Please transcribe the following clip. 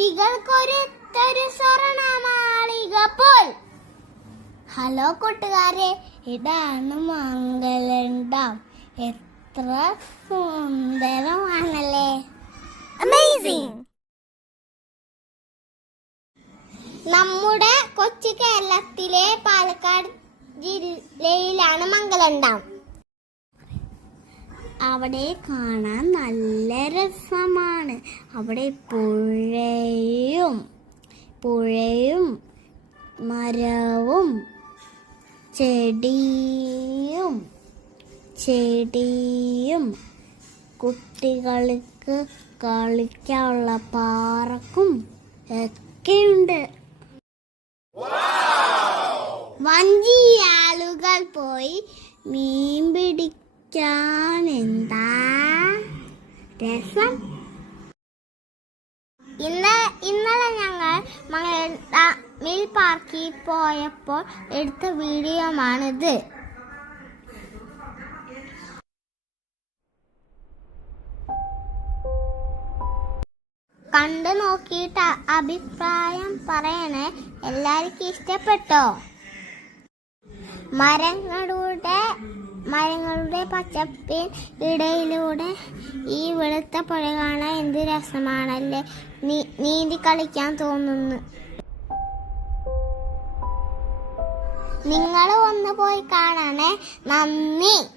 കുട്ടികൾക്കൊരുത്തൊരു സ്വർണമാളിക പോൽ. ഹലോ കൂട്ടുകാരെ ഇതാണ് മംഗലണ്ടം എത്ര സുന്ദരമാണല്ലേ. അമേസിംഗ് നമ്മുടെ കൊച്ചു കേരളത്തിലെ പാലക്കാട് ജില്ലയിലാണ് മംഗലണ്ടം അവിടെ കാണാൻ നല്ല രസം രസമാണ് അവിടെ പുഴയും പുഴയും മരവും ചെടിയും ചെടിയും കുട്ടികൾക്ക് കളിക്കാനുള്ള പാർക്കും ഒക്കെയുണ്ട്. വഞ്ചി ആളുകൾ പോയി മീൻ പിടിക്കാൻ എന്താ? രസം. പാർക്കിൽ പോയപ്പോൾ എടുത്ത വീഡിയോമാണിത്. കണ്ടു നോക്കിയിട്ട് അഭിപ്രായം പറയണേ എല്ലാവർക്കും ഇഷ്ടപ്പെട്ടോ? മരങ്ങളുടെ മരങ്ങളുടെ പച്ചപ്പിൻ ഇടയിലൂടെ ഈ വെളുത്ത പുഴ കാണാൻ എന്ത് രസമാണല്ലേ? നീന്തി കളിക്കാൻ തോന്നുന്നു. നിങ്ങൾ ഒന്ന് പോയി കാണണേ. നന്ദി.